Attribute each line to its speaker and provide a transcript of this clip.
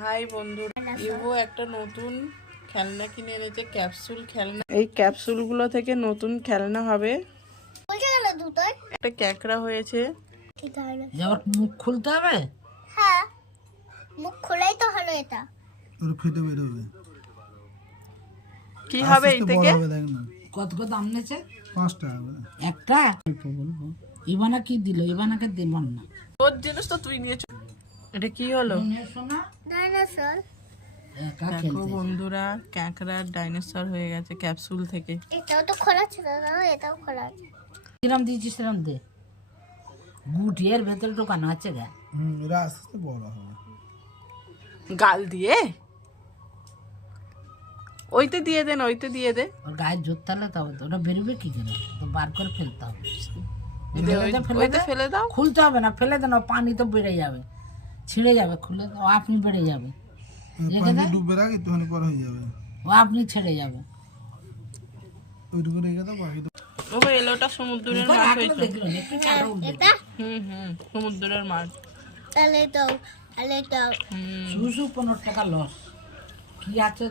Speaker 1: High বন্ধুরা Ivo একটা নতুন খেলনা কিনে এনেছে ক্যাপসুল খেলনা। এই ক্যাপসুলগুলো থেকে নতুন খেলনা হবে। একটা ক্যাকড়া হয়েছে।
Speaker 2: কি
Speaker 3: মুখ খুলতে হবে?
Speaker 2: হ্যাঁ। মুখ খোলাই তো হলো এটা।
Speaker 4: ওর ফেটে বেরোবে।
Speaker 1: কি হবে এই থেকে?
Speaker 3: কত কত দাম একটা? ইবানা কি দিল? ইবানাকে দেবন না।
Speaker 1: তোর জিনিস তো তুই নিয়েছ। এটা কি হলো?
Speaker 2: ডাইনোসর
Speaker 1: দেখো বন্ধুরা ক্যাকড়া ডাইনোসর হয়ে গেছে ক্যাপসুল থেকে।
Speaker 2: এটাও তো খোলা ছিল না এটাও খোলা। আছে
Speaker 3: কিরম দিয়েছিস সেরম দে। গুটি এর ভেতরে ঢোকানো আছে গা।
Speaker 4: হুম এরা আস্তে আস্তে বড় হবে।
Speaker 1: গাল দিয়ে? ওইতে দিয়ে দেন ওইতে দিয়ে দে।
Speaker 3: ওর গায়ে জোর তাহলে তবে তো ওটা বেরোবে কি করে? তো বার করে ফেলতে হবে। ফেলে
Speaker 1: দাও।
Speaker 3: খুলতে হবে না ফেলে দেন পানি তো বেড়ে যাবে। ছিঁড়ে যাবে খুলে ও আপনি বেড়ে যাবে।
Speaker 4: পানি ডুবে রাখ একটুখানি পর হয়ে যাবে।
Speaker 3: ও আপনি ছেড়ে যাবে।
Speaker 4: ওইটুকু রেখে দাও বাকি
Speaker 1: ও এলোটা সমুদ্রের মাছ হয়েছে।
Speaker 2: এটা?
Speaker 1: হুম হুম সমুদ্রের মাছ
Speaker 2: তাহলে
Speaker 3: শুধু পনেরো টাকা লস কি আছে?